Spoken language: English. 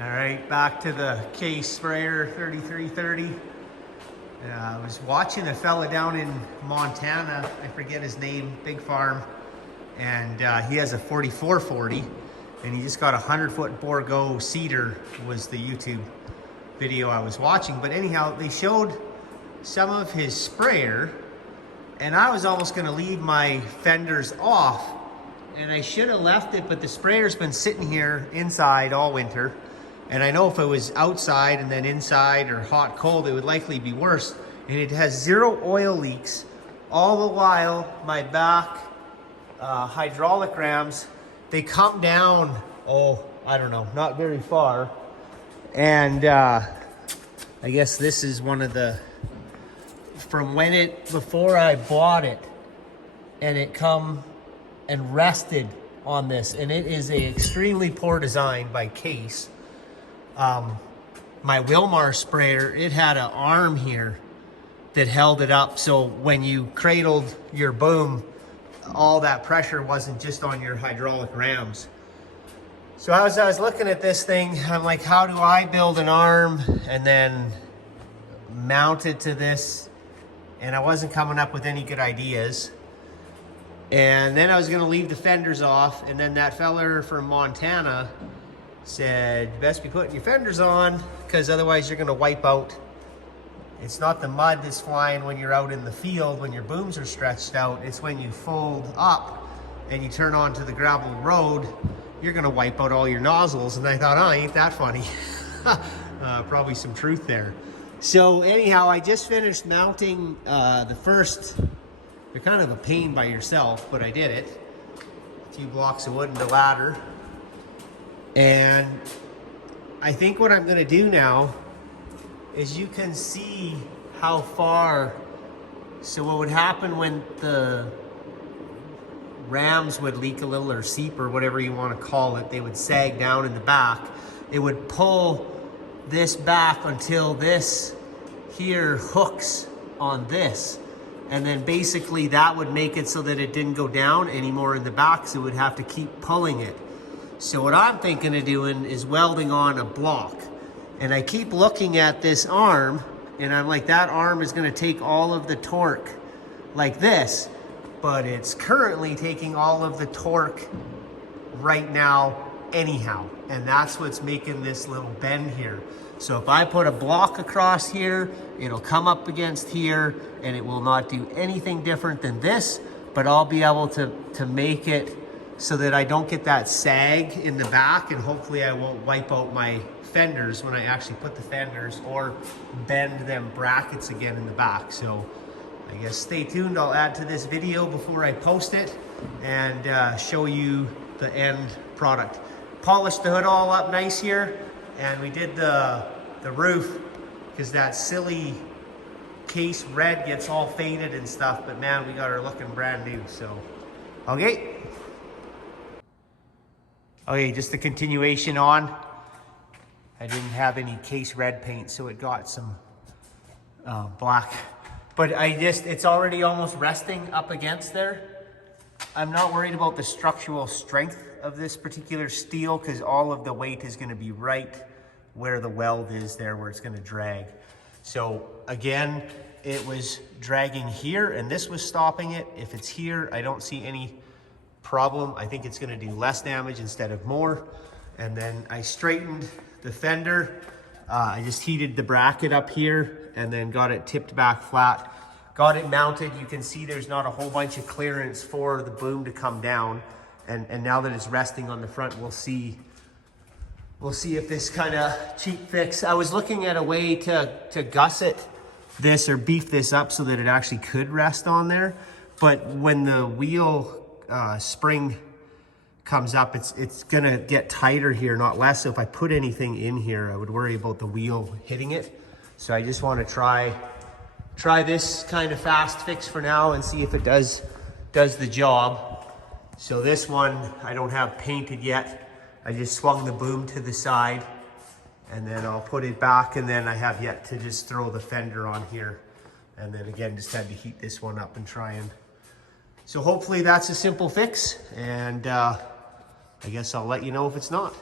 All right, back to the case sprayer 3330. I was watching a fella down in Montana, I forget his name, big farm, and he has a 4440, and he just got a 100-foot Borgo cedar was the YouTube video I was watching. But anyhow, they showed some of his sprayer, and I was almost gonna leave my fenders off, and I should have left it, but the sprayer's been sitting here inside all winter. And I know if it was outside and then inside or hot, cold, it would likely be worse. And it has 0 oil leaks. All the while, my back hydraulic rams, they come down, I don't know, not very far. And I guess this is one of the, from before I bought it, and it come and rested on this. And it is a extremely poor design by Case. My Wilmar sprayer, it had an arm here that held it up, so when you cradled your boom, all that pressure wasn't just on your hydraulic rams. So as I was looking at this thing, I'm like, how do I build an arm and then mount it to this? And I wasn't coming up with any good ideas. And then I was gonna leave the fenders off, and then that fella from Montana said, you best be putting your fenders on, because otherwise you're gonna wipe out. It's not the mud that's flying when you're out in the field, when your booms are stretched out. It's when you fold up and you turn onto the gravel road, you're gonna wipe out all your nozzles. And I thought, oh, ain't that funny? Probably some truth there. So anyhow, I just finished mounting the first. They're kind of a pain by yourself, but I did it. A few blocks of wood and a ladder. And I think what I'm gonna do now is, you can see how far, so what would happen when the rams would leak a little, or seep, or whatever you wanna call it, they would sag down in the back. It would pull this back until this here hooks on this. And then basically that would make it so that it didn't go down anymore in the back, so it would have to keep pulling it. So what I'm thinking of doing is welding on a block. And I keep looking at this arm, and I'm like, that arm is gonna take all of the torque like this, but it's currently taking all of the torque right now anyhow. And that's what's making this little bend here. So if I put a block across here, it'll come up against here, and it will not do anything different than this, but I'll be able to make it so that I don't get that sag in the back, and hopefully I won't wipe out my fenders when I actually put the fenders, or bend them brackets again in the back. So I guess stay tuned. I'll add to this video before I post it and show you the end product. Polished the hood all up nice here, and we did the roof, because that silly Case red gets all faded and stuff, but man, we got her looking brand new. So okay, just the continuation on. I didn't have any Case red paint, so it got some black. But it's already almost resting up against there. I'm not worried about the structural strength of this particular steel, because all of the weight is gonna be right where the weld is there, where it's gonna drag. So again, it was dragging here, and this was stopping it. If it's here, I don't see any problem. I think it's gonna do less damage instead of more. And then I straightened the fender. I just heated the bracket up here and then got it tipped back flat. Got it mounted. You can see there's not a whole bunch of clearance for the boom to come down. And now that it's resting on the front, we'll see if this kind of cheap fix. I was looking at a way to gusset this or beef this up so that it actually could rest on there. But when the wheel spring comes up, it's gonna get tighter here, not less. So if I put anything in here, I would worry about the wheel hitting it. So I just want to try this kind of fast fix for now and see if it does the job. So this one I don't have painted yet. I just swung the boom to the side, and then I'll put it back, and then I have yet to just throw the fender on here. And then again, just had to heat this one up and try and. So hopefully that's a simple fix, and I guess I'll let you know if it's not.